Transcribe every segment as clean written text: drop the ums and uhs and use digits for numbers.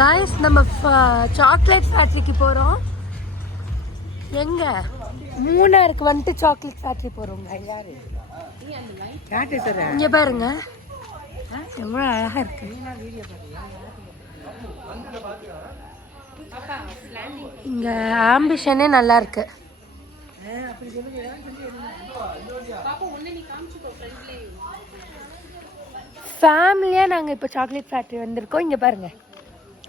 Guys நம்ம chocolate ஃபேக்டரிக்கு போகிறோம். எங்க மூணாருக்கு வந்துட்டு சாக்லேட் ஃபேக்டரி போகிறோங்க. இங்கே பாருங்க எவ்வளோ அழகாக இருக்கு. இங்கே ஆம்பிஷனே நல்லா இருக்கு. ஃபேமிலியாக நாங்கள் இப்போ சாக்லேட் ஃபேக்ட்ரி வந்திருக்கோம். இங்கே பாருங்க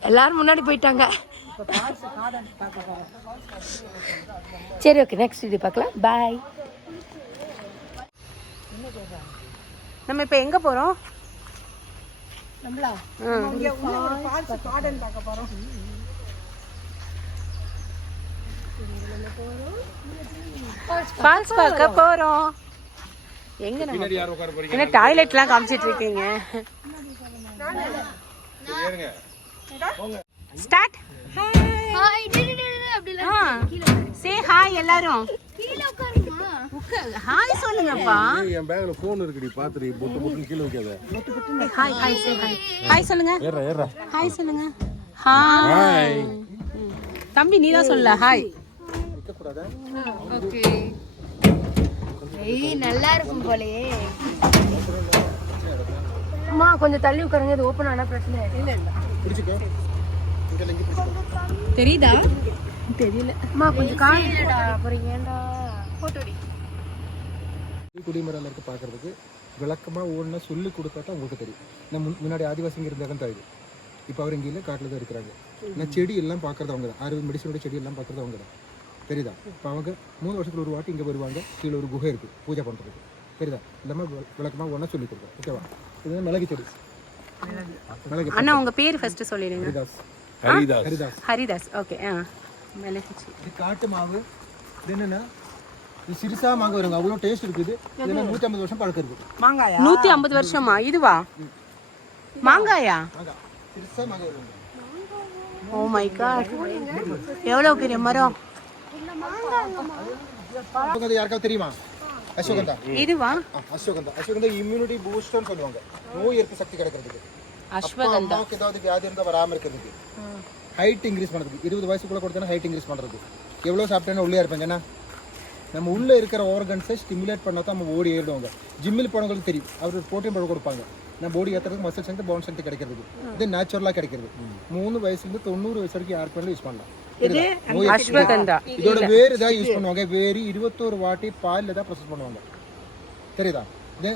எல்லாரும் முன்னாடி போயிட்டாங்க. சரி ஓகே, நெக்ஸ்ட் வீடியோ பார்க்கலாம். பாய். நம்ம இப்போ எங்கே போகிறோம்? நம்மளா ஃபால்ஸ் பார்க்க போகிறோம். எங்க என்ன டாய்லெட்லாம் காமிச்சிட்டு இருக்கீங்க? ஸ்டார்ட். சே ஹாய் எல்லாரும். ஹாய் சொல்லுங்கப்பா. என் பேக்ல போன் இருக்குடி, பாத்துடி. பொட்டு பொட்டு கீழ வைக்காத. Hi hi say hi. Hi சொல்லுங்க. ஹாய் சொல்லுங்க. ஹாய். தம்பி நீ தான் சொல்ல ஹாய். ஓகே. ஏய் நல்லா இருக்கும் போலயே. அம்மா கொஞ்சம் தள்ளி உட்காருங்க, இது ஓபன் ஆனா பிரச்சனை இல்ல. பிடிச்சுக்கோ. இங்க லங்கி பிடிச்சுக்கோ. தெரியுதா? தெரியல. அம்மா கொஞ்சம் காணுடா. அப்புறம் ஏன்டா போட்டோடி. குடிமரம்ல இருக்கு பார்க்கறதுக்கு விளக்கமா ஓடுனா சொல்லி கொடுத்தா தான் உங்களுக்கு தெரியும். நான் முன்னாடி ஆதிவாசிங்க இருந்தாங்க தான் இது. இப்போ அவர் இங்கே இல்லை, காட்டில் தான் இருக்கிறாங்க. நான் செடி எல்லாம் பார்க்குறது அவங்க தான். 60 மெடிசனோட செடி எல்லாம் பார்க்குறது அவங்க தான். தெரியுதா? இப்போ அவங்க 3 வருஷத்துல ஒரு வாட்டி இங்கே வருவாங்க. கீழே ஒரு குகை இருக்குது பூஜை பண்ணுறதுக்கு. தெரியுதா? இல்லாமல் விளக்கமாக ஒன்றா சொல்லி கொடுப்போம். ஓகேவா? இது மிளகு செடி. மிளகு. அண்ணா உங்க பேர் ஃபர்ஸ்ட் சொல்லிடுங்க. ஹரிதாஸ். ஹரிதாஸ். ஹரிதாஸ். ஓகே. மிளகு செடி. இது காட்டு மாவு. இது என்னன்னா இது சிறுசா மாங்காய் வருங்க. அவ்வளோ டேஸ்ட் இருக்குது. இதெல்லாம் 150 வருஷம் பழக்கம் இருக்குது. மாங்காயா? 150 வருஷமா? இதுவா மாங்காயா? சிறுசா மாங்காய் வருங்க. ஓ மை காட், எவ்வளோ பெரிய மரம். யாருக்காவது தெரியுமா? அஸ்வகந்தா. இதுவா? அஸ்வகந்தா. அஸ்வகந்தா இம்யூனிட்டி பூஸ்டர்னு சொல்லுவாங்க. நோய் எதிர்ப்பு சக்தி கிடைக்கிறதுக்கு. அஸ்வகந்தா ஏதாவது வியாதி இருந்தால் வராமல் இருக்கிறதுக்கு, ஹைட் இன்க்ரீஸ் பண்ணுறதுக்கு. 20 வயசுக்குள்ள கொடுத்தா ஹைட் இன்க்ரீஸ் பண்ணுறது. எவ்வளோ சாப்பிட்டேன்னா உள்ளே இருப்பாங்க. ஏன்னா நம்ம உள்ளே இருக்கிற ஆர்கன்ஸை ஸ்டிமுலேட் பண்ணால் தான் நம்ம ஓடி ஏறிடுவாங்க. ஜிம்மில் போனவங்களுக்கு தெரியும். அவர் ப்ரோட்டீன் பவுடர் கொடுப்பாங்க. நம்ம பாடி ஏற்றுறதுக்கு மசில் ஸ்ட்ரென்த், போன் ஸ்ட்ரென்த் கிடைக்கிறது. இது நேச்சுரலாக கிடைக்கிறது. 3 வயசுலேருந்து 90 வயசு வரைக்கும் யாருக்கு வேணாலும் யூஸ் பண்ணலாம். இதோட வேறு தான் யூஸ் பண்ணுவாங்க. வேறு 21 வாட்டி பாலில் தான் ப்ரொசஸ் பண்ணுவாங்க. தெரியுதா? இது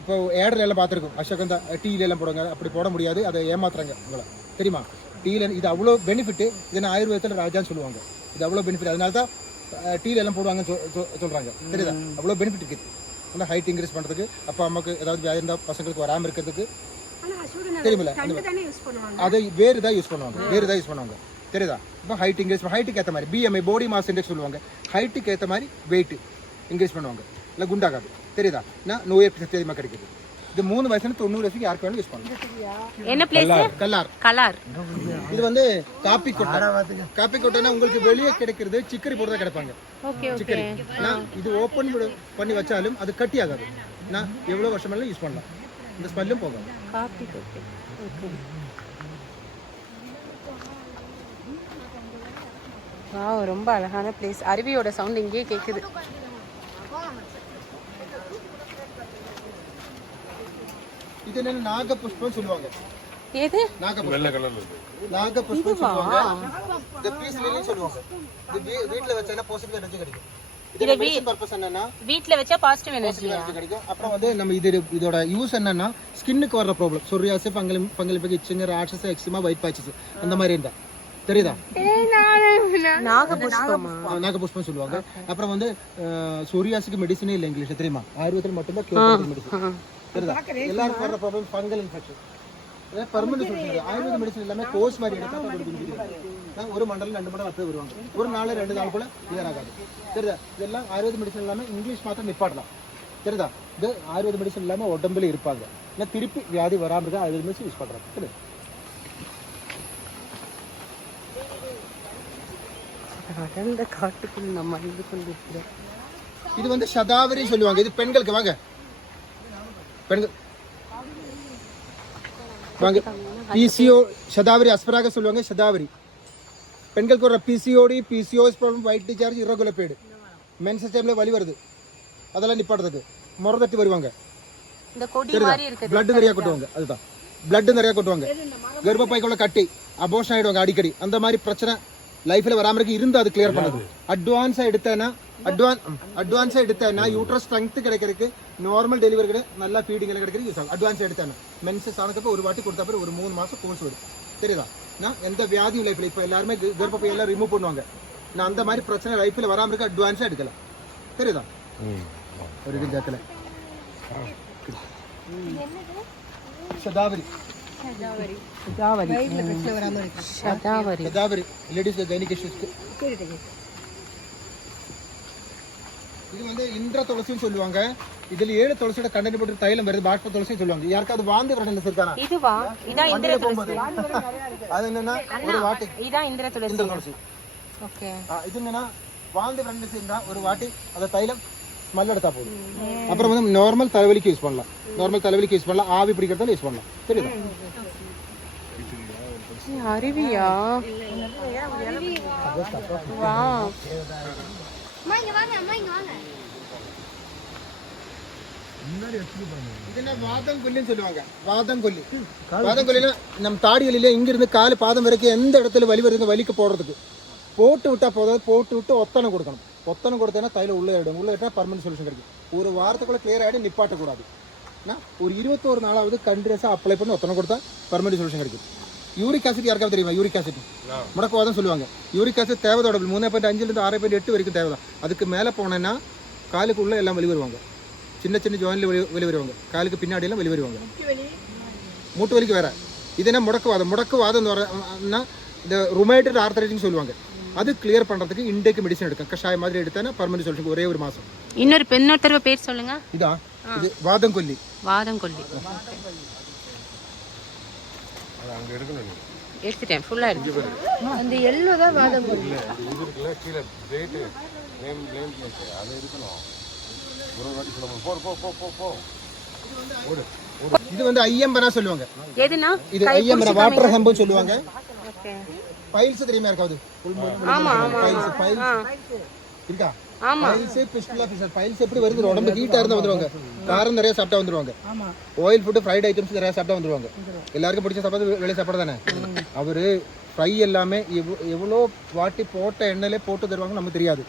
இப்போ ஏடர் எல்லாம் பார்த்துருக்கோம். அஸ்வகந்தா டீல எல்லாம் போடுவாங்க. அப்படி போட முடியாது, அதை ஏமாத்துறாங்க உங்களை. தெரியுமா? டீல இது அவ்வளோ பெனிஃபிட். இதுன்னு ஆயுர்வேதத்தில் ராஜான்னு சொல்லுவாங்க. இது அவ்வளோ பெனிஃபிட். அதனால தான் டீல எல்லாம் போடுவாங்கன்னு சொல்கிறாங்க. தெரியுதா? அவ்வளோ பெனிஃபிட் இருக்குது. ஆனால் ஹைட் இன்க்ரீஸ் பண்ணுறதுக்கு, அப்பா அம்மாவுக்கு ஏதாவது வியாதி இருந்தால் பசங்களுக்கு வராமல் இருக்கிறதுக்கு. தெரியுமில்ல? அதை வேறு தான் யூஸ் பண்ணுவாங்க. வேறு தான் யூஸ் பண்ணுவாங்க. தெரியுதா? இப்போ ஹைட் இன்க்ரீஸ், ஹைட்டுக்கு ஏற்ற மாதிரி BMI பாடி மாஸ் இண்டெக்ஸ் சொல்லுவாங்க. ஹைட்டுக்கு ஏற்ற மாதிரி வெயிட் இன்க்ரீஸ் பண்ணுவாங்க. இல்லை குண்டாகாது. தெரியுதா? நான் நோய் எதிர்ப்பு சக்தி அதிகமாக கிடைக்குது. இது 3 வயசுல 90 வயசுக்கு யாருக்கு வேணும் யூஸ் பண்ணலாம். என்ன பிளேஸ்? கல்லார். கல்லார். இது வந்து காப்பி கொட்டை. காப்பி கொட்டைனா உங்களுக்கு வெளியே கிடைக்கிறது சிக்கரி போட்டு தான் கிடைப்பாங்க. சிக்கரி. நான் இது ஓப்பன் பண்ணி வச்சாலும் அது கட்டி ஆகாது. நான் எவ்வளோ வருஷம் வேணாலும் யூஸ் பண்ணலாம். இந்த ஸ்மெல்லும் போகும். காப்பி கொட்டை. வாவ், ரொம்ப அழகான பிளேஸ். அருவியோட சவுண்ட் இங்கேயே கேட்குது. இது என்ன நாகபுஷ்பம் சொல்லுவாங்க. ஏது? நாகபுஷ்பம். வெள்ளை கலர்ல இருக்கு. நாகபுஷ்பம் சொல்லுவாங்க. இந்த பீஸ் லில்லி சொல்லுவாங்க. இது வீட்ல வச்சா பாசிட்டிவ் எனர்ஜி கிடைக்கும். இதோட மெடிசன் பர்பஸ் என்னன்னா வீட்ல வச்சா பாசிட்டிவ் எனர்ஜி கிடைக்கும். அப்புறம் வந்து நம்ம இதோட யூஸ் என்னன்னா ஸ்கின்னுக்கு வர problem, psoriasis, fungal itching, rashes, eczema, white patches அந்த மாதிரி இருந்தா. தெரியுதா? நாகபுஷ்பம் சொல்லுவாங்க. அப்புறம் வந்து சொரியாசிக்கு மெடிசனே இல்லை இங்கிலீஷ்ல. தெரியுமா? ஆயுர்வேதத்தில் மட்டும்தான் கியூர் மெடிசன். தெரியுதா? எல்லாருக்கும் வர ப்ராப்ளம் ஃபங்கல் இன்ஃபெக்ஷன். பர்மனன்ட் சொல்லுவாங்க. ஆயுர்வேத மெடிசன் எல்லாமே கோர்ஸ் மாதிரி எடுத்தா ஒரு மண்டலம் 2 மண்டலம் அப்பவே வருவாங்க. ஒரு நாள் 2 நாள் கூட கிளியர் ஆகாது. தெரியுதா? இதெல்லாம் ஆயுர்வேத மெடிசன் எல்லாமே இங்கிலீஷ் மாத்திரம் நிப்பாட்டலாம். தெரியுதா? இது ஆயுர்வேத மெடிசன் இல்லாமல் உடம்புல இருப்பாங்க. ஏன்னா திருப்பி வியாதி வராமல் இருக்கா ஆயுர்வேத மெடிசன் யூஸ் பண்ணுறாங்க. தெரியுது? அடர்ந்த காட்டுக்குள் நம்ம இது கொண்டிருக்கிறோம். இது வந்து சதாவரி சொல்லுவாங்க. இது பெண்களுக்கு. வாங்க பெண்கள் வாங்க பிசிஓ சதாவரி அஸ்பராக சொல்லுவாங்க சதாவரி. பெண்களுக்கு வர PCOD PCOS problem white discharge irregular period menses டைம்ல வலி வருது அதெல்லாம் நிப்பாட்டுறதுக்கு முறை தட்டி வருவாங்க. இந்த கொடி மாதிரி இருக்கு. பிளட் நிறைய கொட்டுவாங்க. அதுதான் பிளட் நிறைய கொட்டுவாங்க. கர்ப்பப்பைக்குள்ள கட்டி அபோஷன் ஆயிடுவாங்க அடிக்கடி. அந்த மாதிரி பிரச்சனை லைஃப்ல வராம இருக்கு இருந்து அது கிளியர் பண்ணுது. அட்வான்ஸா எடுத்தேன்னா யூட்ரஸ் ஸ்ட்ரென்த் கிடைக்கிறதுக்கு நார்மல் டெலிவரி நல்லா ஃபீடிங் எல்லாம் கிடைக்கிறது யூஸ் ஆகும். அட்வான்ஸா எடுத்தேன்னா மென்சஸ் ஆனதுக்கு ஒரு வாட்டி கொடுத்த பிறகு ஒரு 3 மாசம் கோர்ஸ் வரும். தெரியுதா? நான் எந்த வியாதியும் லைஃப்ல இப்போ எல்லாருமே கர்ப்பப்பை எல்லாம் ரிமூவ் பண்ணுவாங்க. நான் அந்த மாதிரி பிரச்சனை லைஃப்ல வராம இருக்க அட்வான்ஸா எடுக்கலாம். தெரியுதா? ஒரு இது கேட்கல. சதாவரி லேடிஸ் கைனிகேஷன்ஸ்க்கு இது வந்து இந்திர துளசின்னு சொல்லுவாங்க. இதுல 7 துளசியோட கண்டென்ட் போட்டு தைலம் வருது. பாஷ்ப துளசின்னு சொல்லுவாங்க. யாருக்காவது வாந்தி வரணும் இருக்கானா? இதுவா? இதான் இந்திர துளசி. அது என்னன்னா ஒரு வாட்டி இதான் இந்திர துளசி. ஓகே. இது என்னன்னா வாந்தி வரணும் இருந்தா ஒரு வாட்டி அத தைலம் ஸ்மெல் எடுத்தா போதும். அப்புறம் வந்து நார்மல் தலைவலிக்கு யூஸ் பண்ணலாம். ஆவி பிடிக்கிறதால யூஸ் பண்ணலாம். தெரியுதா? அருவியா? வா. வாதங்கொல்லின்னு சொல்லுவாங்க. வாதங்கொல்லில நம்ம தாடிகளில இங்க இருந்து காலு பாதம் வரைக்கும் எந்த இடத்துல வலி வருது வலிக்கு போடுறதுக்கு போட்டு விட்டா போதாது. போட்டு விட்டு ஒத்தனை கொடுக்கணும். ஒத்தனை கொடுத்தேன்னா தைலம் உள்ள இட்டா பர்மனன்ட் சொல்யூஷன் கிடைக்கும். ஒரு வாரத்துக்குள்ள கிளியர் ஆகிடும். நிப்பாட்டக்கூடாது. ஒரு 21 நாளாவது கண்டினியூஸா அப்ளை பண்ணி ஒத்தனை கொடுத்தா பர்மனன்ட் சொல்யூஷன் கிடைக்கும். யூரிக் ஆசிட் யாருக்காவது தெரியுமா? யூரிக் ஆசிட் முடக்குவாதம் சொல்லுவாங்க. யூரிக் ஆசிட் தேவைதோட 3.5 6.8 வரைக்கும் தேவைதான். அதுக்கு மேலே போனேன்னா காலுக்கு உள்ள எல்லாம் வெளி வருவாங்க. சின்ன ஜாயின்ல வெளி வருவாங்க. காலுக்கு பின்னாடி எல்லாம் வெளி வருவாங்க. மூட்டு வலிக்கு வேற. இது என்ன முடக்குவாதம் வரனா இந்த ருமேட்டட் ஆர்த்தரைட்டிஸ் சொல்லுவாங்க. அது கிளியர் பண்றதுக்கு இன்டேக் மெடிசன் எடுக்கும். கஷாயம் மாதிரி எடுத்தேன்னா பர்மனன்ட் சொல்யூஷன் ஒரே ஒரு மாசம். இன்னொரு பேர் சொல்லுங்க. இது வாதங்கொல்லி. அங்க எடுக்கணும். எடுத்துட்டேன். ஃபுல்லா இருக்கு. அந்த எல்லோ தான் வாதங்கொல்லி. இது இருக்குல கீழ டேட் நேம் அது எடுக்கணும். ஒரு வாட்டி சொல்லுங்க. போ. இது வந்து ஐயம்பனா சொல்லுவாங்க. எதுனா? இது ஐயம்பனா வாட்டர் ஹெம்பு சொல்லுவாங்க. ஓகே. பைல்ஸ் தெரியுமா இருக்காது? ஆமா. பைல்ஸ் இருக்கா? Files fistula Fisher. பைல்ஸ் எப்படி வருது? உடம்பு ஹீட்டா இருந்தா வந்துருவாங்க. காரம் நிறைய சாப்பிட்டா வந்துருவாங்க. ஆயில் ஃபுட் ஃப்ரைட் ஐட்டம்ஸ் நிறைய சாப்பிட்டா வந்துருவாங்க. எல்லாருக்கும் பிடிச்ச சாப்பாடு வெளியே சாப்பாடு தானே. அவரு ஃப்ரை எல்லாமே எவ்வளோ வாட்டி போட்ட எண்ணெயிலே போட்டு தருவாங்க நமக்கு தெரியாது.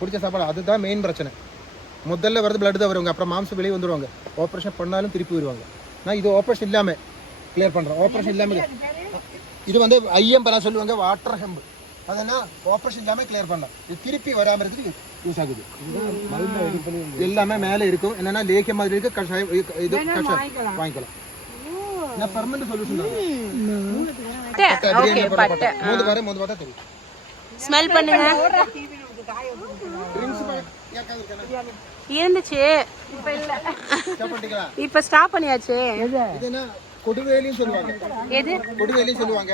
பிடிச்ச சாப்பாடு அதுதான் மெயின் பிரச்சனை. முதல்ல வரது பிளட் தான் வருவாங்க. அப்புறம் மாம்சம் வெளியே வந்துருவாங்க. ஆப்ரேஷன் பண்ணாலும் திருப்பி வருவாங்க. நான் இது ஆப்ரேஷன் இல்லாம கிளியர் பண்றேன். ஆப்ரேஷன் இல்லாம இது வந்து ஐயம்பனா சொல்லுவாங்க. வாட்டர் ஹெம்பு அதனா ஆப்ரேஷன் இல்லாம கிளியர் பண்ணலாம். இது திருப்பி வராம இருக்கு யூஸ் ஆகுது. எல்லாமே மேலே இருக்கும். என்னன்னா லேக்கிய மாதிரி இருக்கு. கஷாயம் இது கஷாயம் வாங்கிக்கலாம். நான் பர்மனன்ட் சொல்யூஷன் தான். ஓகே. பட்டை மூணு பார்த்தா தெரியும். ஸ்மெல் பண்ணுங்க. ட்ரிங்க்ஸ் யாக்காவது இருக்கா? இருந்துச்சு. இப்ப இல்ல. இப்ப ஸ்டாப் பண்ணியாச்சு. இது என்ன கொடுவேலின்னு சொல்லுவாங்க. எது? கொடுவேலின்னு சொல்லுவாங்க.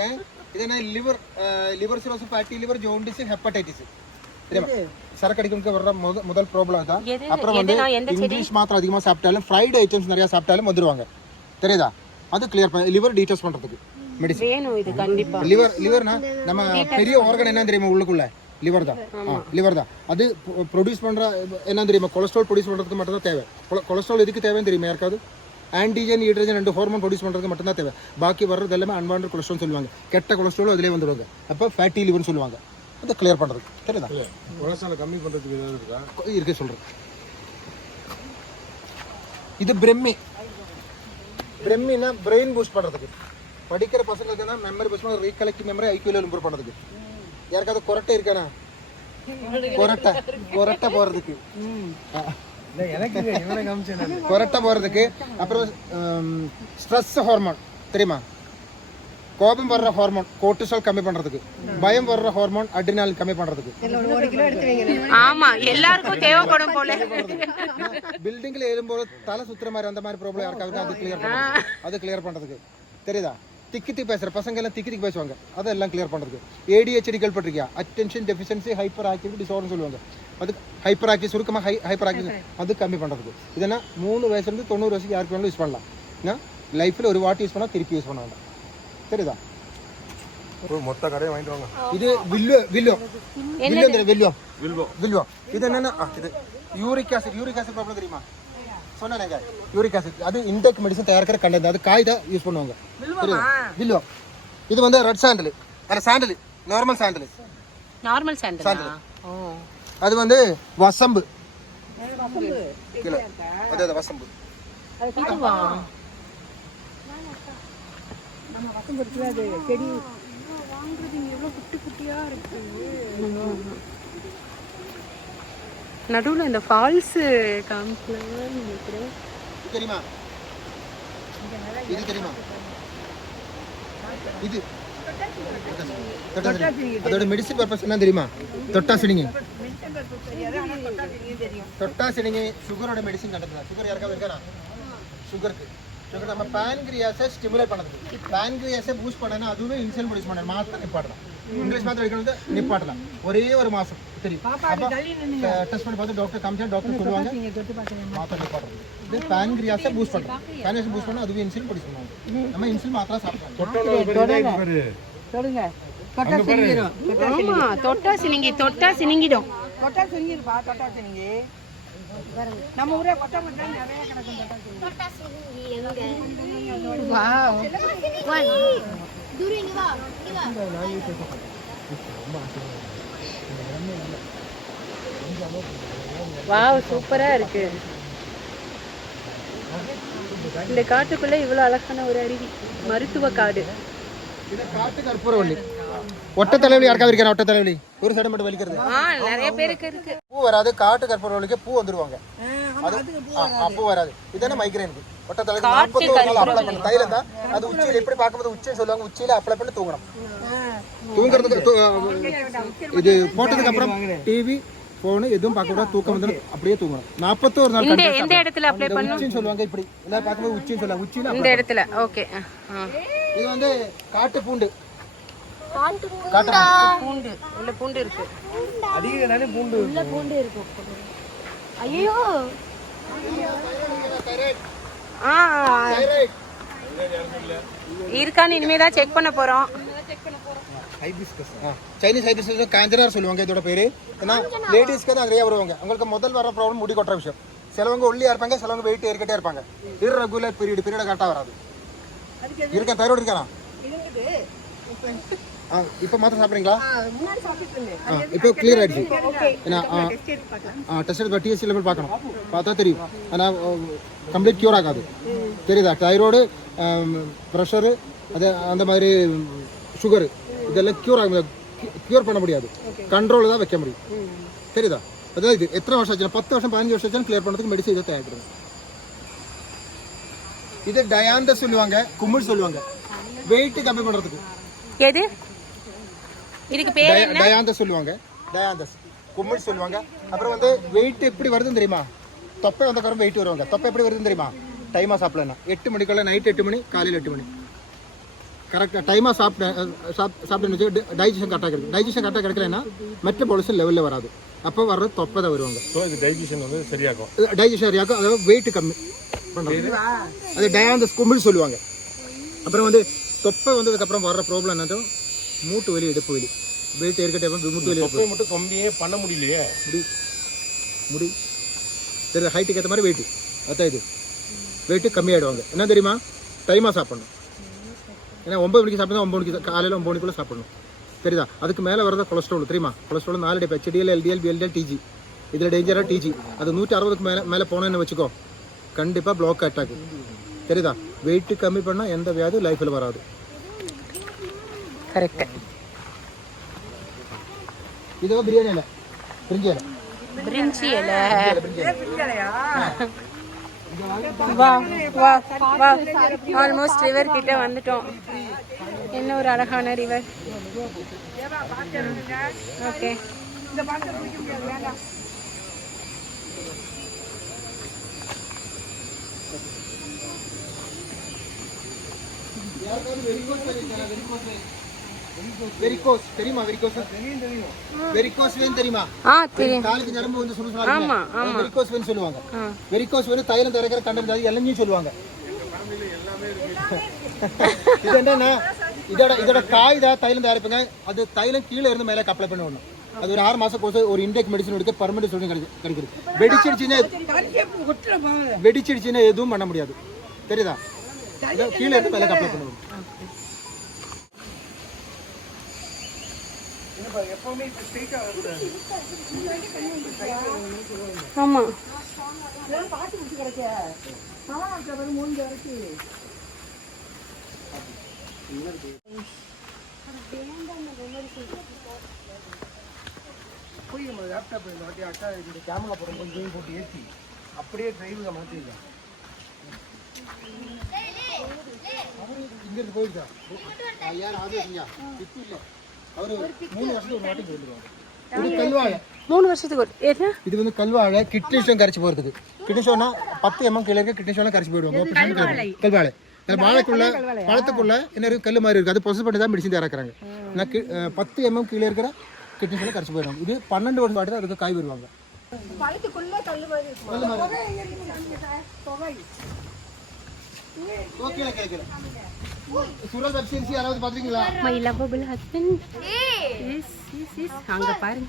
இது என்ன liver cirrhosis, fatty liver, jaundice, hepatitis. தெரியுமா? சரக்கு அடிக்கிறதுக்கு வர்ற முதல் ப்ராப்ளம் தான். அப்புறம் வந்து இங்கிலீஷ் மாத்திரை அதிகமாக சாப்பிட்டாலும் ஃப்ரைட் ஐட்டம்ஸ் நிறைய சாப்பிட்டாலும் வந்துருவாங்க. தெரியுதா? அது கிளியர் லிவர் டீடாக்ஸ் பண்றதுக்கு மெடிசன் வேணும். இது கண்டிப்பா லிவர்னா நம்ம பெரிய ஆர்கன் என்ன தெரியுமா? உள்ளுக்குள்ள லிவர் தான். அது ப்ரொடியூஸ் பண்ற என்ன தெரியுமா? கொலஸ்ட்ரால் ப்ரொடியூஸ் பண்றதுக்கு மட்டும் தான் தேவை. கொலஸ்ட்ரால் எதுக்கு தேவைன்னு தெரியுமா யாருக்காவது? ஆன்டிஜன் ஈட்ரஜன் 2 ஹார்மோன் ப்ரொடியூஸ் பண்றதுக்கு மட்டும் தான் தேவை. பாக்கி வர்றது எல்லாமே அன்வான்ட் கொலஸ்ட்ரால் சொல்லுவாங்க. கெட்ட கொலஸ்ட்ரால் அதிலே வந்துடுவாங்க. அப்போ ஃபேட்டி லிவர்னு சொல்லுவாங்க. அதை கிளியர் பண்றது தெரியுதா? கொலஸ்ட்ரால் கம்மி பண்றதுக்கு ஏதாவது இருக்கா? இருக்கு சொல்றேன். இது பிரம்மினா பிரெயின் பூஸ்ட் பண்றதுக்கு. படிக்கிற பசங்களுக்கு மெமரி பூஸ்ட் பண்ண ரீகலெக்ட் மெமரி ஐக்யூல இம்ப்ரூவ் பண்றதுக்கு. யாருக்காவது கொரட்டை இருக்கானா? கொரட்டை போறதுக்கு கொரட்டை போறதுக்கு. அப்புறம் ஸ்ட்ரெஸ் ஹார்மோன் தெரியுமா? கோபம் வர்ற ஹார்மோன் கோர்ட்டிசால் கம்மி பண்றதுக்கு. பயம் வர்ற ஹார்மோன் அட்ரினாலின் கம்மி பண்றதுக்கு. ஆமா எல்லாருக்கும் தேவைப்படும் போல. பில்டிங்ல ஏறும்போது தலை சுத்துற மாதிரி அந்த மாதிரி ப்ராப்ளம் யாருக்காவது அது கிளியர் பண்றதுக்கு. தெரியுதா? திக்கி பேசுற பசங்க எல்லாம் திக்கி பேசுவாங்க. அதெல்லாம் கிளியர் பண்றதுக்கு. ADHD கேள்விப்பட்டிருக்கியா? Attention deficiency hyperactivity disorder சொல்லுவாங்க. அது ஹைப்பர் ஆக்டிவ் சுருக்கமாக ஹைப்பர் ஆக்டிவ் அது கம்மி பண்ணுறதுக்கு. இதெல்லாம் 3 வயசுலேருந்து 90 வயசுக்கு யாருக்கு வேணாலும் யூஸ் பண்ணலாம். ஏன்னா லைஃப்பில் ஒரு வாட்டி யூஸ் பண்ணால் திருப்பி யூஸ் பண்ண வேண்டாம். தெரியுதா? மொத்த கடையை வாங்கிட்டு வாங்க. இது வில்லோ இது என்னன்னா இது யூரிக் ஆசிட் ப்ராப்ளம் தெரியுமா? சொன்னாங்க யூரிக் ஆசிட் அது இன்டேக் மெடிசன் தயாரிக்கிற கண்டது. அது காய் தான் யூஸ் பண்ணுவாங்க. வில்லோ இது வந்து ரெட் சாண்டல், அல்ல சாண்டல் நார்மல் சாண்டல். அது வந்து வசம்பு அதே வசம்பு. நடுவுல இந்த ஃபால்ஸ் காமிக்கலாம் நினைக்கிறேன். தெரியுமா? இது தெரியுமா? இது அதோட மெடிசின் பர்பஸ் என்ன தெரியுமா? தொட்டா சினிங்கி சுகரோட மெடிசின் கண்டது. சுகர் யாருக்காவது இருக்கா? சுகருக்கு நம்ம பான்கிரியாஸை ஸ்டிமுலேட் பண்ணுறது. பான்கிரியாஸை பூஸ்ட் பண்ணனா அதுவே இன்சுலின் ப்ரொடியூஸ் பண்ண மாத்திரம் நிப்பாட்டலாம். இங்கிலீஷ் மாத்திரம் வைக்கணும் நிப்பாட்டலாம். ஒரே ஒரு மாதம் தெரியும். டெஸ்ட் பண்ணி பார்த்து டாக்டர் காமிச்சா டாக்டர் சொல்லுவாங்க மாத்திரம் நிப்பாட்டுறது. இது பான்கிரியாஸை பூஸ்ட் பண்ணுறோம். பான்கிரியாஸை பூஸ்ட் பண்ணால் அதுவே இன்சுலின் ப்ரொடியூஸ் பண்ணுவாங்க. நம்ம இன்சுலின் மாத்திரம் சாப்பிடலாம். தொட்டா சினிங்கிடும். நம்ம ஊரே கொட்டை மட்டும் நிறைய கிடக்கும். வாவ் சூப்பரா இருக்கு. இந்த காட்டுக்குள்ள இவ்வளவு அழகான ஒரு அருவி, மருத்துவ காடு. இது காட்டு கற்பூரவள்ளி. ஒட்ட தலைவலி யாருக்காவது இருக்கா? ஒட்ட தலைவலி ஒரு சைடு மட்டும் வலிக்கிறது நிறைய பேருக்கு இருக்கு. பூ வராது. காட்டு கற்பூரவள்ளிக்கு பூ வந்துருவாங்க. பூ வராது. இதென்ன மைக்ரேனுக்கு ஒட்ட தலைவலி 41 நாள் அப்ளை பண்ண தைலம் தான். அது உச்சியில எப்படி பார்க்கும்போது உச்சின்னு சொல்லுவாங்க. உச்சியில அப்ளை பண்ணி தூங்கணும். தூங்குறதுக்கு இது போட்டதுக்கு அப்புறம் டிவி போன் எதுவும் பார்க்க கூடாது. தூக்கம் வந்து அப்படியே தூங்கணும். 41 நாள். எந்த இடத்துல அப்ளை பண்ணனும்? உச்சின்னு சொல்லுவாங்க. இப்படி எல்லாம் பார்க்கும்போது உச்சின்னு சொல்லுவாங்க. உச்சியில இந்த இடத்துல. ஓகே. இது வந்து காட்டு பூண்டு. பூண்டு உள்ள பூண்டு இருக்கு. அதிகமான பூண்டு உள்ள பூண்டு இருக்கு. ஐயோ இருக்கான்னு இனிமேதான் செக் பண்ண போறோம். ஹைபிஸ்கஸ் சைனீஸ் ஹைபிஸ்கஸ் காஞ்சனார் சொல்லுவாங்க இதோட பேரு. ஏன்னா லேடிஸ்க்கு தான் நிறைய வருவாங்க. உங்களுக்கு முதல் வர ப்ராப்ளம் முடி கொட்டுற விஷயம். சிலவங்க ஒல்லியா இருப்பாங்க, சிலவங்க வெயிட் ஏறிக்கிட்டே இருப்பாங்க. இர்ரெகுலர் பீரியட் கரெக்டாக வராது. இருக்கேன் தைராய்டு இருக்கானா? இப்போ மாத்திரம் சாப்பிட்றீங்களா? இப்போ கிளியர் ஆயிடுச்சு. ஏன்னா டெஸ்ட் எடுத்து டிஎஸ்சி லெவல் பார்க்கணும். பார்த்தா தெரியும். ஆனால் கம்ப்ளீட் க்யூர் ஆகாது. தெரியுதா? தைராய்டு, ப்ரெஷரு, அது அந்த மாதிரி சுகரு இதெல்லாம் க்யூர் பண்ண முடியாது. கண்ட்ரோல் தான் வைக்க முடியும். தெரியுதா? அதாவது இது எத்தனை வருஷம் ஆச்சு? 10 வருஷம் 15 வருஷம் ஆச்சு கிளியர் பண்ணுறதுக்கு மெடிசன் இதை தயாரிக்கிறது. இது டயாந்தஸ் சொல்லுவாங்க, குமிழ் சொல்லுவாங்க. வெயிட் கம்மி பண்ணுறதுக்கு. எது இதுக்கு பேர் என்ன? டயாந்தஸ் சொல்லுவாங்க. டயாந்தஸ் குமிழ் சொல்லுவாங்க. அப்புறம் வந்து வெயிட் எப்படி வருதுன்னு தெரியுமா? தொப்பை வந்த காரம் வெயிட் வருவாங்க. தொப்பை எப்படி வருதுன்னு தெரியுமா? டைமாக சாப்பிடலன்னா 8 மணிக்குள்ள நைட் 8 மணி காலையில் 8 மணி கரெக்டாக டைமாக சாப்பிட்டு டைஜஷன் கரெக்டாக கிடைக்கும். டைஜஷன் கரெக்டாக கிடைக்கலன்னா மெட்டபாலிசம் லெவலில் வராது. அப்போ வர்றது தொப்பை தான் வருவாங்க. ஸோ இது டைஜஷன் வந்து சரியாகும். டைஜஷன் சரியாகும். அதாவது வெயிட் கம்மி பண்ணுறது. அது டயாந்தஸ் குமிழ் சொல்லுவாங்க. அப்புறம் வந்து தொப்பை வந்ததுக்கப்புறம் வர்ற ப்ராப்ளம் என்னன்னா மூட்டு வலி, இடுப்பு வலி. வெயிட் ஏற்கட்டே மூட்டு வலி. தொப்பை மட்டும் கம்மியே பண்ண முடியலையே. முடி சரி ஹைட்டுக்கு ஏற்ற மாதிரி வெயிட்டு. அதான் இது வெயிட்டு கம்மியாகிடுவாங்க. என்ன தெரியுமா? டைமாக சாப்பிட்ணும். ஏன்னா 9 மணிக்கு சாப்பிட்டா 9 மணிக்கு காலையில் 9 மணிக்குள்ளே சாப்பிடணும். தெரியுதா? அதுக்கு மேலே வரத கொலஸ்ட்ரால் தெரியுமா? Cholesterol 4 type. HDL, LDL, VLDL, TG. இதில் டேஞ்சராக TG. அது 160க்கு மேலே போனேன்னு வச்சுக்கோ, கண்டிப்பாக பிளாக் அட்டாக். தெரியுதா? வெயிட்டு கம்மி பண்ணால் எந்த வியாதியும் லைஃப்பில் வராது. கரெக்ட். இதுவோ பிரியாணி இல்லை, பிரிஞ்சி இல்லை. பிரிஞ்சி இலை. வா வா வா. ஆல்மோஸ்ட் ரிவர் கிட்ட வந்துட்டோம். என்ன ஒரு அழகான ரிவர். ஓகே. வெரிகோஸ் தெரியுமா? வெரிகோஸ் வெரிகோஸ் வெயின் தெரியுமா? தெரியும். காலுக்கு நரம்பு வந்து சுடுசுடுறாங்க. வெரிகோஸ் வெயின் சொல்லுவாங்க. வெரிகோஸ் வெயின் தைலம் தயாரிக்கிற கண்டென்ட் அது எல்லாம் சொல்லுவாங்க. இது என்னன்னா இதோட காய் தான் தைலம் தயாரிப்பாங்க. அது தைலம் கீழே இருந்து மேலே அப்ளை பண்ண ஒன்று. அது ஒரு 6 மாசம் கோர்ஸ் ஒரு இன்டேக் மெடிசன் எடுக்க பர்மனெண்ட் சொல்லிட்டு கிடைக்குது. வெடிச்சிடுச்சுன்னா எதுவும் பண்ண முடியாது. தெரியுதா? கீழே இருந்து மேலே அப்ளை பண்ணுவோம். ஆமா போய் நம்ம லேப்டாப் இந்த வாட்டி அக்கா இந்த கேமரா போடும்போது கேம் போட்டு ஏற்றி அப்படியே டிரைவில் மாற்றிருக்கேன். இங்கிருந்து போயிருக்கா யார் ஆதேசியா இப்போ இல்லை. அவர் 3 வருஷத்துக்கு ஒரு வாட்டி போயிருக்காங்க. இது கல்வாழை 3 வருஷத்துக்கு என்ன இது வந்து கல்வாழை கிட்னி ஸ்டோன் கரைச்சி போகிறதுக்கு. கிட்னி ஸ்டோன்னா 10 mm கீழே இருக்க கிட்னி ஸ்டோன்லாம் கரைச்சி போயிடுவாங்க. கல்வாழை வாழைக்குள்ள பழத்துக்குள்ள என்ன கல் மாதிரி இருக்குது. அது ப்ரொசஸ் பண்ணி தான் மெடிசன் தயாரிக்கிறாங்க. 10 mm கீழே இருக்கிற கிட்னி ஸ்டோன் கரைச்சி போயிடுவாங்க. இது 12 வருஷம் வாட்டி தான் அதுக்கு காய் வருவாங்க. ஓகே கேட்கல சூரத் வெப் சீரிஸ் யாராவது பாத்தீங்களா? மை லவபிள் ஹஸ்பண்ட் எஸ் அங்க பாருங்க.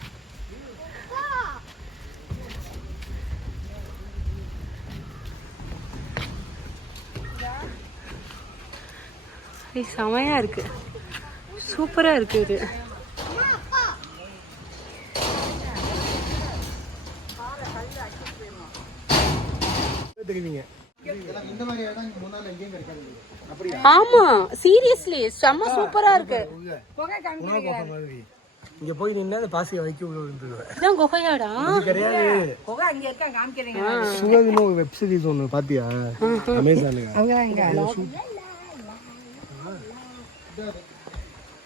செமையா இருக்கு, சூப்பரா இருக்கு இது. இந்த மாதிரி இடம் முன்னால எங்கேயும் கிடைக்காது. ஆமா சீரியஸ்லி செம்ம சூப்பரா இருக்கு. இங்க போய் நின்னா அந்த பாசியை வைக்க விழுந்துருவேன். இதான் குகையாடா? கிடையாது, குகை அங்க இருக்க காமிக்கிறீங்க. சுகதுன்னு ஒரு வெப் சீரிஸ் ஒன்று பாத்தியா அமேசானுங்க?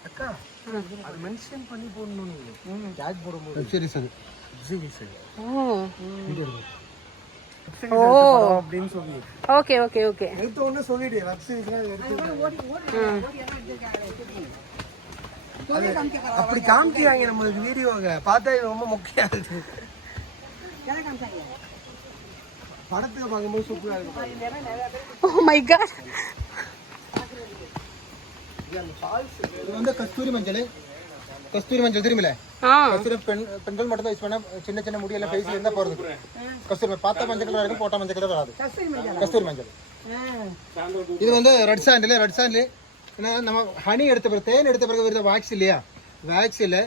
அக்கா அது மென்ஷன் பண்ணி போடணும். டேக் போடும்போது வெப் சீரிஸ் அது சீரிஸ் ஓ அப்படின்னு சொல்லி ஓகே ஓகே ஓகே எடுத்த உடனே சொல்லிடு வெப் சீரிஸ்லாம் அப்படி காமிக்கிறாங்க. நம்ம வீடியோங்க பார்த்தா ரொம்ப முக்கியம் இருக்கு. படத்துக்கு பார்க்கும்போது சூப்பரா இருக்கும். Oh my god. இது வந்து கஸ்தூரி மஞ்சள். கஸ்தூரி மஞ்சள் தெரியுமில்ல? கஸ்தூரி பெண்கள் மட்டும் தான் யூஸ் பண்ண. சின்ன சின்ன முடியெல்லாம் ஃபேஸ்ல இருந்தா போறது. கஸ்தூரி பார்த்தா மஞ்சள் கலர் இருக்கும், போட்டா மஞ்சள் கலர் வராது. கஸ்தூரி மஞ்சள். இது வந்து ரெட் சாண்டில். ரெட் சாண்டில் நம்ம ஹனி எடுத்த பிறகு தேன் எடுத்த பிறகு வருது வாக்ஸ் இல்லையா? வேக்ஸில்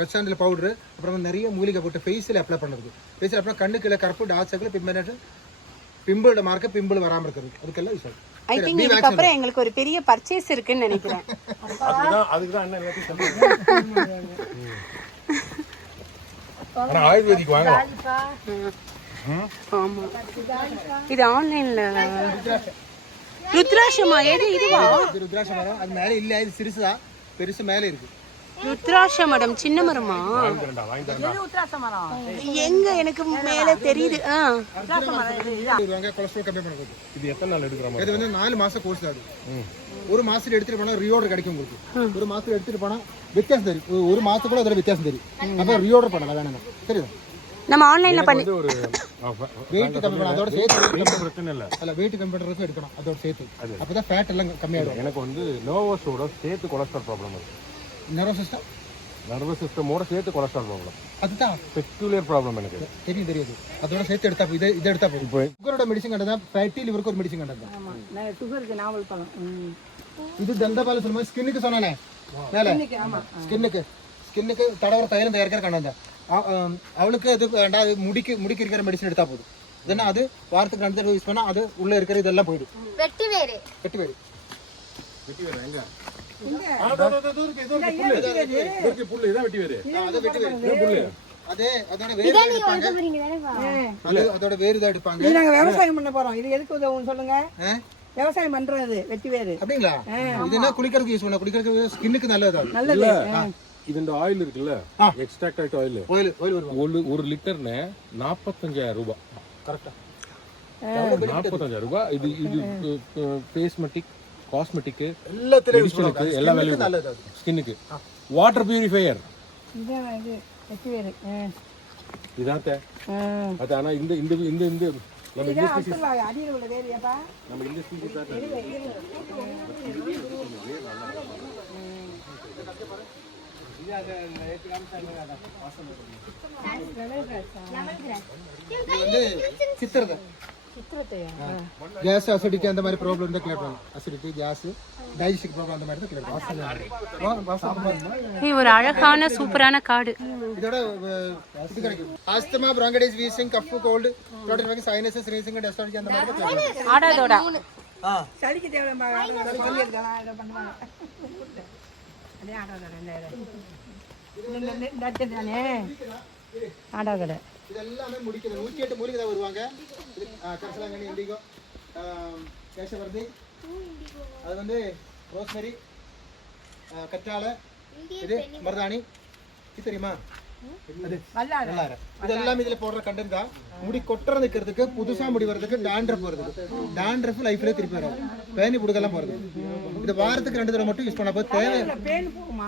ரெட் சாண்டில் பவுடரு, அப்புறம் நிறைய மூலிகை போட்டு ஃபேஸில் அப்ளை பண்ணுறது. ஃபேஸில் அப்புறம் கண்ணுக்குள்ள கருப்பு டார்க் சர்க்கிள் பிம்பனேஷன் பிம்பிளோட மார்க்க பிம்பிள் வராமல் இருக்கிறது. அதுக்கெல்லாம் யூஸ் ஆகும். ஐ திங்க் இதுக்கு அப்புறம் எங்களுக்கு ஒரு பெரிய பர்ச்சேஸ் இருக்குன்னு நினைக்கிறேன். அதுக்கு தான் என்ன எல்லாத்தையும் சொல்லுங்க. ஆனா ஆயுர்வேதிக் வாங்க. ஆமா இது ஆன்லைன்ல ருத்ராட்சமா? எது இதுவா? இது ருத்ராட்ச மரம். அது மேலே இல்லை, இது சிறுசுதா, பெருசு மேலே இருக்கு. ருத்ராட்ச மரம் சின்ன மரமா? எங்க எனக்கு மேல தெரியுது. கொலஸ்ட்ரால் கம்மி பண்ணுறது. இது எத்தனை நாள் எடுக்கிற மாதிரி? இது வந்து 4 மாசம் கோர்ஸ் தான். அது ஒரு மாசத்துல எடுத்துட்டு போனா ரீஆர்டர் கிடைக்கும் உங்களுக்கு. ஒரு மாசத்துல எடுத்துட்டு போனா வித்தியாசம் தெரியும். ஒரு மாசத்துக்குள்ள அதோட வித்தியாசம் தெரியும். அப்ப ரீஆர்டர் பண்ணலாம் வேணும். தெரியுதா? நம்ம ஆன்லைன்ல பண்ணி ஒரு வெயிட் கம்மி பண்ண அதோட சேர்த்து பிரச்சனை இல்லை. அல்ல வெயிட் கம்மி பண்றதுக்கு எடுக்கணும் அதோட சேர்த்து. அப்பதான் ஃபேட் எல்லாம் கம்மியாகும். எனக்கு வந்து நர்வஸோட சேர்த்து கொலஸ்ட்ரால் ப்ராப்ளம் இருக்கு. நர்வஸ் சிஸ்டமோட சேர்த்து கொலஸ்ட்ரால் ப்ராப்ளம். அதுதான் பெக்யூலியர் ப்ராப்ளம் எனக்கு தெரியுது. அதோட சேர்த்து எடுத்தா இதை எடுத்தா போதும். சுகரோட மெடிசன் கண்டதா, ஃபேட்டி லிவருக்கு ஒரு மெடிசன் கண்டதா. ஆமா சுகருக்கு நாவல் பழம். இது தண்டபால சொல்லும்போது ஸ்கின்னுக்கு சொன்னானே மேல ஸ்கின்னுக்கு தடவர தைலம் தயாரிக்கிற கண்டதா. அவளுக்கு அது வேண்டாம், முடிக்கு இருக்கிற மெடிசன் எடுத்தா போதும். இதுனா அது வாரத்துக்கு 2 தடவை யூஸ் பண்ணா அது உள்ள இருக்கிற இதெல்லாம் போயிடும். வெட்டி வேறு எங்க அதோட வேறு தான் எடுப்பாங்க. இது நாங்க விவசாயம் பண்ண போறோம். இது எதுக்கு உதவும் சொல்லுங்க? விவசாயம் பண்றது வெட்டி வேறு. அப்படிங்களா? இதுனா குளிக்கிறதுக்கு யூஸ் பண்ண, குளிக்கிறதுக்கு ஸ்கின்னுக்கு நல்லது. நல்லது. இது இந்த ஆயில் இருக்குல்ல, எக்ஸ்ட்ராக்ட் ஆயிட்ட ஆயில் 1 லிட்டர்னு 45,000 ரூபாய். கரெக்டா 45,000 ரூபாய். இது பேஸ்மெட்டிக் காஸ்மெட்டிக்கு எல்லாத்துலயும் use மெடிசனுக்கு பண்ணுவாங்க. எல்லா Skin க்கு வேலையும் நல்லது அது. ஸ்கின்னுக்கு வாட்டர் பியூரிஃபையர் இதான் இது வெட்டி வேறு இதாத்த அது ஆனா இந்த இந்த இந்த இந்த நம்ம இதான் அடுத்து அடியில் உள்ள வேலையாப்பா நம்ம இந்த ஸ்பீசிஸ் தான் இது சித்திரத்தை கேஸ் அசிடிட்டி அந்த மாதிரி ப்ராப்ளம் இருந்தால் கிளியர் பண்ணலாம். அசிடிட்டி கேஸ் டைஜஸ்டிக் ப்ராப்ளம் அந்த மாதிரி தான் கிளியர் பண்ணலாம். ஒரு அழகான சூப்பரான காடு. இதோட இது கிடைக்கும். Asthma, bronchitis, wheezing, cough, cold, throat sinuses, ரீசிங், டஸ்ட் அந்த மாதிரி தான் clear பண்ணலாம். ஆடாதோட சளிக்கு தேவையில்லைப்பா சொல்லி இருக்கலாம் இதை பண்ணுவாங்க அதே ஆடாதோட இந்த தானே ஆடாதோட இதெல்லாமே முடிக்கிறது 108 மூலிகை தான் வருவாங்க. கரிசலாங்கண்ணி, இண்டிகோ, கேசவர்தி, அது வந்து ரோஸ்மெரி, கற்றாழை, இது மருதாணி, இது தெரியுமா? அது வல்லாரை. இதெல்லாம் இதுல போடுற கண்டென்ட் தான். முடி கொட்டுறது நிற்கிறதுக்கு, புதுசா முடி வர்றதுக்கு, டாண்ட்ரஃப் வருதுக்கு. டாண்ட்ரஃப் லைஃப்ல திருப்பி வரும். பேனி புடுக்கெல்லாம் போறது. இது வாரத்துக்கு 2 தடவை மட்டும் யூஸ் பண்ண போது தேவை.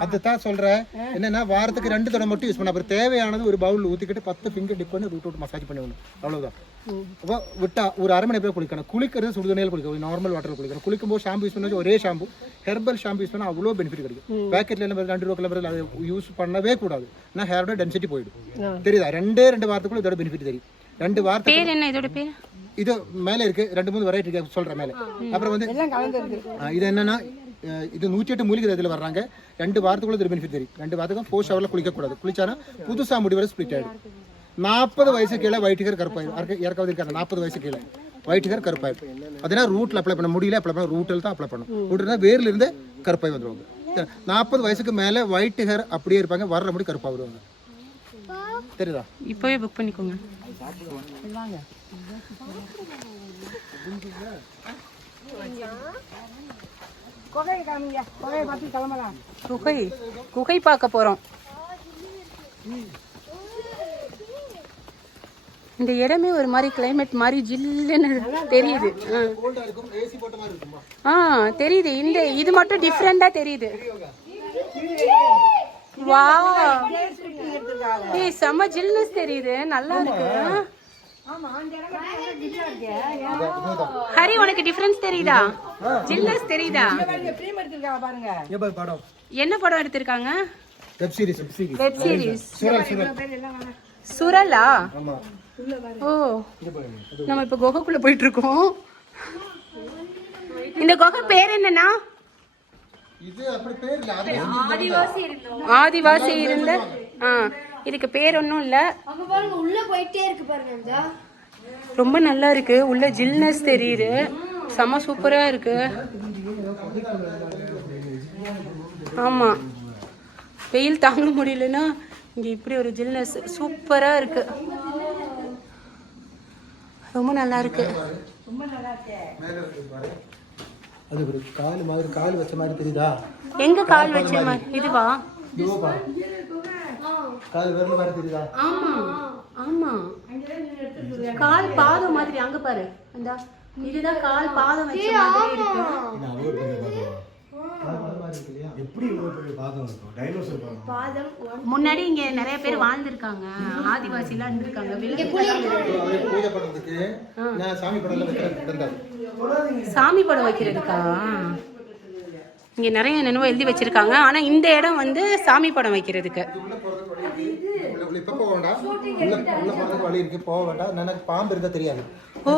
அதுதான் சொல்றேன். என்னன்னா வாரத்துக்கு 2 தடவை மட்டும் யூஸ் பண்ண போது தேவையானது ஒரு பவுல் ஊத்திக்கிட்டு 10 ஃபிங்கர் டிப் பண்ணி ரூட் அவுட் மசாஜ் பண்ணி விடணும். அவ்வளவுதான். விட்டா ஒரு அரை மணி நேரம் குளிக்கணும். குளிக்கிறது சுடுதண்ணியில் குளிக்கணும், நார்மல் வாட்டர் குளிக்கணும். குளிக்கும்போது ஷாம்பு யூஸ் பண்ணி ஒரே ஷாம்பு, ஹெர்பல் ஷாம்பு யூஸ் பண்ணால் அவ்வளோ பெனிஃபிட் கிடைக்கும். பேக்கெட்ல எல்லாம் 2 ரூபா கிலோ அதை யூஸ் பண்ணவே கூடாது. ஏன்னா ஹேரோட டென்சிட்டி போயிடும். தெரியுதா? 2 வாரத்துக்குள்ள இதோட பெனிஃபிட் தெரியும். 2 வாரத்துக்கு பேர் என்ன இதோட பேர்? இது மேலே இருக்கு 2-3 வெரைட்டி இருக்கு சொல்றேன் மேலே. அப்புறம் வந்து இது என்னன்னா இது 108 மூலிகை இதில் வர்றாங்க. 2 வாரத்துக்குள்ள இது பெனிஃபிட் தெரியும். 2 வாரத்துக்கும் 4 ஷவரில் குளிக்கக்கூடாது. குளிச்சானா புதுசா முடி வர ஸ்பிளிட் ஆயிடும். 40 வயசு கீழே ஒயிட் ஹேர் கருப்பாயிடும். இறக்காவது இருக்காங்க 40 வயசு கீழே ஒயிட் ஹேர் கருப்பாயிடும். அதனால ரூட்ல அப்ளை பண்ண முடியல, அப்ளை பண்ண ரூட்டில் தான் அப்ளை பண்ணணும். ரூட்னா வேர்ல இருந்து கருப்பாய் வந்துருவாங்க. 40 வயசுக்கு மேலே ஒயிட் ஹேர் அப்படியே இருப்பாங்க, வர்ற முடி கருப்பாக வருவாங்க. தெரியுதா? இப்போவே புக் பண்ணிக்கோங்க. குகையை காமிங்க, குகையை பார்த்து கிளம்பலாம். குகை பார்க்க போறோம். இந்த இடமே ஒரு மாதிரி கிளைமேட் மாதிரி ஜில்லுன்னு தெரியுது. தெரியுது. இந்த இது மட்டும் டிஃப்ரெண்டா தெரியுது. வாவ், ஏய் செம்ம ஜில்னஸ் தெரியுது. நல்லா இருக்கு. ஹரி, உனக்கு டிஃபரன்ஸ் தெரியுதா? ஜில்னஸ் தெரியுதா? பாருங்க என்ன படம் எடுத்திருக்காங்க? Web series. Web series. சுரலா? ஓ, நம்ம இப்ப குகைக்குள்ள போயிட்டு இருக்கோம். இந்த குகை பேர் என்னன்னா? இது அப்படி பேர் இல்ல, அது ஆதிவாசி இருந்த. இதுக்கு பேர் ஒன்றும் இல்லை. அங்க பாருங்க, உள்ள போயிட்டே இருக்கு பாருங்க. ரொம்ப நல்லா இருக்கு. உள்ள ஜில்னஸ் தெரியுது. செம சூப்பரா இருக்கு. ஆமா, வெயில் தாங்க முடியலன்னா இங்க இப்படி ஒரு ஜில்னஸ் சூப்பரா இருக்கு. ரொம்ப நல்லா இருக்கு. அது ஒரு கால் மாதிரி, கால் வச்ச மாதிரி தெரியுதா? எங்க கால் வச்ச மாதிரி? இதுவா? கால் விரல் மாதிரி தெரியுதா? ஆமா ஆமா, கால் பாதம் மாதிரி. அங்க பாரு, அந்த இதுதான் கால் பாதம் வச்ச மாதிரி இருக்கு. முன்னாடி இங்க நிறைய பேர் வாழ்ந்திருக்காங்க, ஆதிவாசி எல்லாம் இருந்திருக்காங்க. பூஜை பண்றதுக்கு நான் சாமி படம் வைக்கிறேன். சாமி படம் வைக்கிறதுக்கா? இங்க நிறைய என்னென்னவோ எழுதி வச்சிருக்காங்க. ஆனா இந்த இடம் வந்து சாமி படம் வைக்கிறதுக்கு. இப்ப போக வேண்டாம், உள்ள போறதுக்கு வழி இருக்கு, போக வேண்டாம். எனக்கு பாம்பு இருந்தா தெரியாது. ஓ,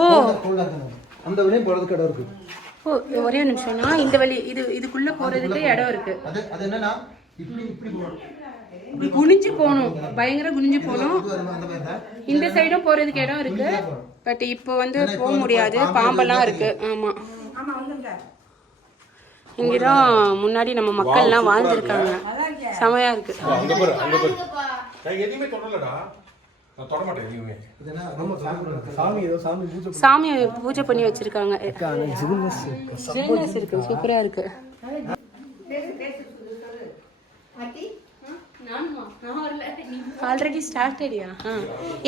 அந்த வழியும் போறதுக்கு இடம் இருக்கு. ஓ, ஒரே ஒரு நிமிஷம்னா, இந்த வழி இதுக்குள்ள போறதுக்கு இடம் இருக்கு. அது என்னன்னா இப்படி போகணும், இப்படி குனிஞ்சு போகணும், பயங்கர குனிஞ்சு போகணும். இந்த சைடும் போறதுக்கு இடம் இருக்கு. பட் இப்போ வந்து போக முடியாது, பாம்பெல்லாம் இருக்கு. ஆமா, இங்கதான் முன்னாடி நம்ம மக்கள்லாம் வாழ்ந்துருக்காங்க. செமையா இருக்கு. எதுவுமே தொடலடா, நான் தொட மாட்டேன் எதுவுமே. சாமி பூஜை பண்ணி வச்சிருக்காங்க. ஜில்னஸ் இருக்கு, சூப்பரா இருக்கு. ஆல்ரெடி ஸ்டார்டடியா?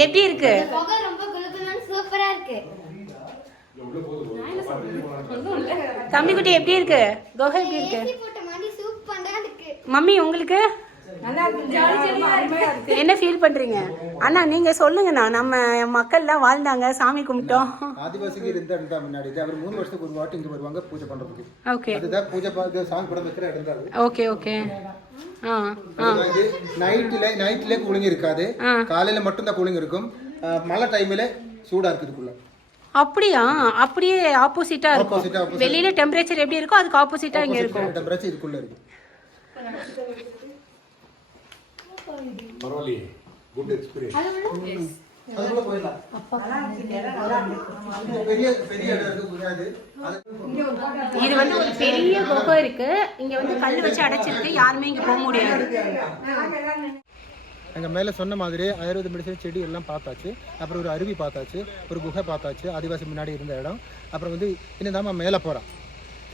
எப்படி இருக்கு? புகை ரொம்ப குளுகுளுன்னு சூப்பரா இருக்கு. தம்பிக்குட்டி எப்படி இருக்கு? குகை எப்படி இருக்கு? ஏசி போட்ட மாதிரி சூப்பரா இருக்கு. மம்மி உங்களுக்கு நல்லா இருக்கு, அருமையா இருக்கு. என்ன ஃபீல் பண்றீங்க? அண்ணா நீங்க சொல்லுங்கண்ணா. நம்ம மக்கள்லாம் வாழ்ந்தாங்க, சாமி கும்பிட்டோம். ஆதிவாசிக்கு இருந்த இடம் தான் முன்னாடி இது. அவர் 3 வருஷத்துக்கு ஒரு வாட்டி இங்க வருவாங்க பூஜை பண்றதுக்கு. ஓகே அதுதான் பூஜை சாமி படம் வைக்கிற இடம் தான் அது. Okay okay. ஆ ஆ நைட்ல கூலிங் இருக்காது, காலையில மட்டும் தான் கூலிங் இருக்கும். மழை டைம்ல சூடா இருக்கு இதுக்குள்ள. அப்படியா? அப்படியே ஆப்போசிட்டா இருக்கும். வெளியில டெம்பரேச்சர் எப்படி இருக்கோ அதுக்கு ஆப்போசிட்டா இங்க இருக்கும். டெம்பரேச்சர் இதுக்குள்ள இருக்கு. பரவாயில்லையே, குட் எக்ஸ்பீரியன்ஸ். அதுக்குள்ள போயிடலாம். பெரிய பெரிய இடம் இருக்கு புரியாது. இது வந்து ஒரு பெரிய குகை இருக்கு. இங்க வந்து கல் வச்சு அடைச்சிருக்கு, யாருமே இங்க போக முடியாது. எங்க மேல சொன்ன மாதிரி ஆயுர்வேத மெடிசன் செடி எல்லாம் பார்த்தாச்சு. அப்புறம் ஒரு அருவி பார்த்தாச்சு, ஒரு குகை பார்த்தாச்சு, ஆதிவாசி முன்னாடி இருந்த இடம். அப்புறம் வந்து இன்னும் மேலே போகிறோம்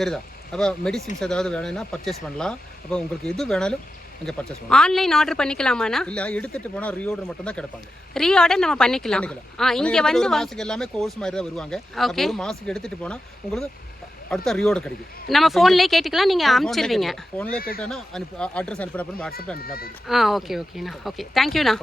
தெரியுதா. அப்போ மெடிசின்ஸ் ஏதாவது வேணும்னா பர்ச்சேஸ் பண்ணலாம். அப்போ உங்களுக்கு எது வேணாலும் இங்கே பர்ச்சேஸ் பண்ணலாம். ஆன்லைன் ஆர்டர் பண்ணிக்கலாமாண்ணா? இல்லை, எடுத்துட்டு போனால் ரீஆர்டர் மட்டும் தான் கிடைப்பாங்க. ரீஆர்டர் நம்ம பண்ணிக்கலாம். இங்க வந்து ஒரு மாசத்துக்கு எல்லாமே கோர்ஸ் மாதிரி தான் வருவாங்க. அப்போ ஒரு மாசத்துக்கு எடுத்துட்டு போனால் உங்களுக்கு அடுத்த ரீஆர்டர் கிடைக்கும். நம்ம ஃபோன்லயே கேட்டுக்கலாம், நீங்க அனுப்பிச்சிடுவீங்க. ஃபோன்லயே கேட்டேன்னா அட்ரஸ் அனுப்பினா அப்புறம் வாட்ஸ்அப்ல அனுப்பினா போதும். ஓகே ஓகேண்ணா. ஓகே, தேங்க்யூண்ணா.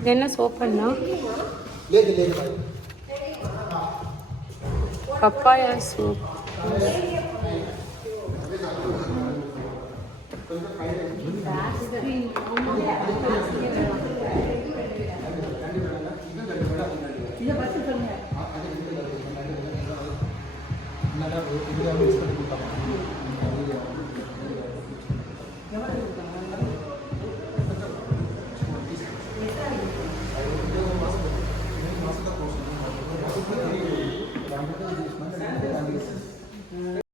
இது என்ன சோப்புண்ணா? Papaya soup.